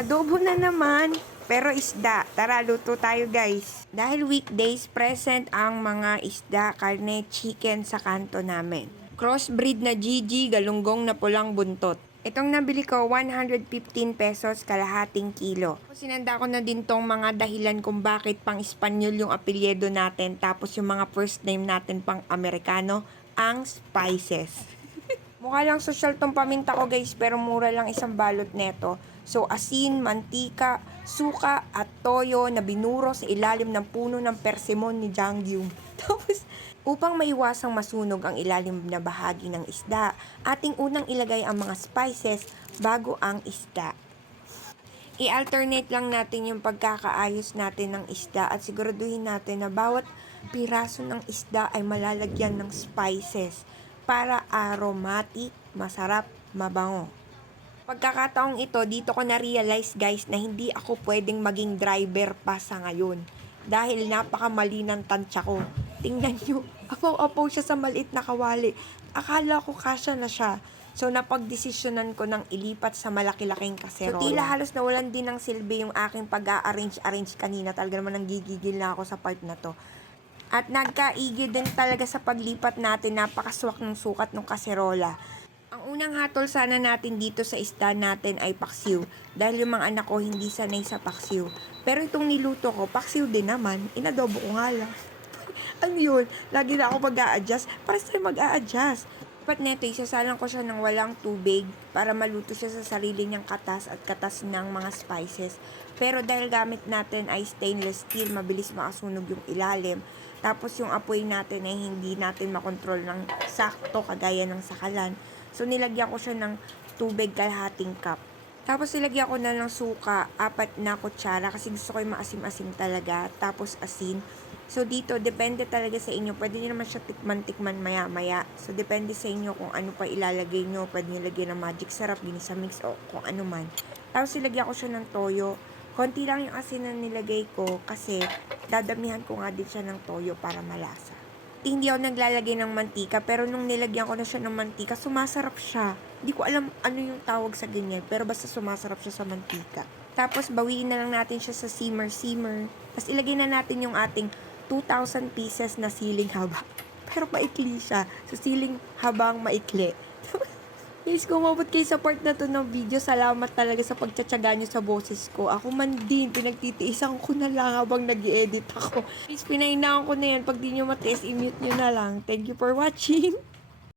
Adobo na naman. Pero isda. Tara, luto tayo guys. Dahil weekdays, present ang mga isda, karne, chicken sa kanto namin. Crossbreed na Gigi, galunggong na pulang buntot. Itong nabili ko, 115 pesos kalahating kilo. Sinanda ko na din tong mga dahilan kung bakit pang Espanyol yung apelyido natin, tapos yung mga first name natin pang Amerikano, ang spices. Mukha lang social tong paminta ko guys, pero mura lang isang balot neto. So asin, mantika, suka at toyo na binuro sa ilalim ng puno ng persimon ni Jangyum. Tapos upang maiwasang masunog ang ilalim na bahagi ng isda, ating unang ilagay ang mga spices bago ang isda. I-alternate lang natin yung pagkakaayos natin ng isda at siguraduhin natin na bawat piraso ng isda ay malalagyan ng spices para aromatic, masarap, mabango. Pagkakataong ito, dito ko na-realize guys na hindi ako pwedeng maging driver pa sa ngayon. Dahil napakamali ng tansya ko. Tingnan nyo, apaw-apaw siya sa maliit na kawali. Akala ko kasya na siya. So napagdesisyonan ko nang ilipat sa malaki-laking kaserola. So tila halos nawalan din ng silbi yung aking pag-a-arrange kanina. Talaga naman nanggigigil na ako sa part na to. At nagkaigi din talaga sa paglipat natin, napakaswak ng sukat ng kaserola. Ang unang hatol sana natin dito sa isda natin ay paksiw. Dahil yung mga anak ko hindi sanay sa paksiw. Pero itong niluto ko, paksiw din naman. Inadobo ko nga lang. Ano yun? Lagi na ako mag-a-adjust. Para sa'yo mag-a-adjust. Dapat neto, isasalang ko siya ng walang tubig para maluto siya sa sarili niyang katas at katas ng mga spices. Pero dahil gamit natin ay stainless steel, mabilis makasunog yung ilalim. Tapos yung apoy natin ay hindi natin makontrol ng sakto kagaya ng sakalan. So nilagyan ko siya ng tubig kalahating cup. Tapos nilagyan ko na ng suka, 4 na kutsara kasi gusto ko yung maasim-asim talaga. Tapos asin. So dito, depende talaga sa inyo. Pwede nyo naman siya tikman-tikman maya-maya. So depende sa inyo kung ano pa ilalagay nyo. Pwede nyo lagyan ng magic sarap, ginisa mix o kung ano man. Tapos nilagyan ko siya ng toyo. Konti lang yung asin na nilagay ko kasi dadamihan ko nga din siya ng toyo para malasa. Hindi ako naglalagay ng mantika, pero nung nilagyan ko na siya ng mantika, sumasarap siya. Hindi ko alam ano yung tawag sa ganyan, pero basta sumasarap siya sa mantika. Tapos bawiin na lang natin siya sa simmer. Tapos ilagay na natin yung ating 2,000 pieces na siling haba. Pero maikli siya. So siling habang maikli. Guys, kung umabot kayo sa part na to ng video, salamat talaga sa pagtsatsaga nyo sa boses ko. Ako man din, pinagtitiisan ko na lang habang nag-i-edit ako. Guys, pinahinaan ko na yan. Pag di nyo matiis, i-mute nyo na lang. Thank you for watching!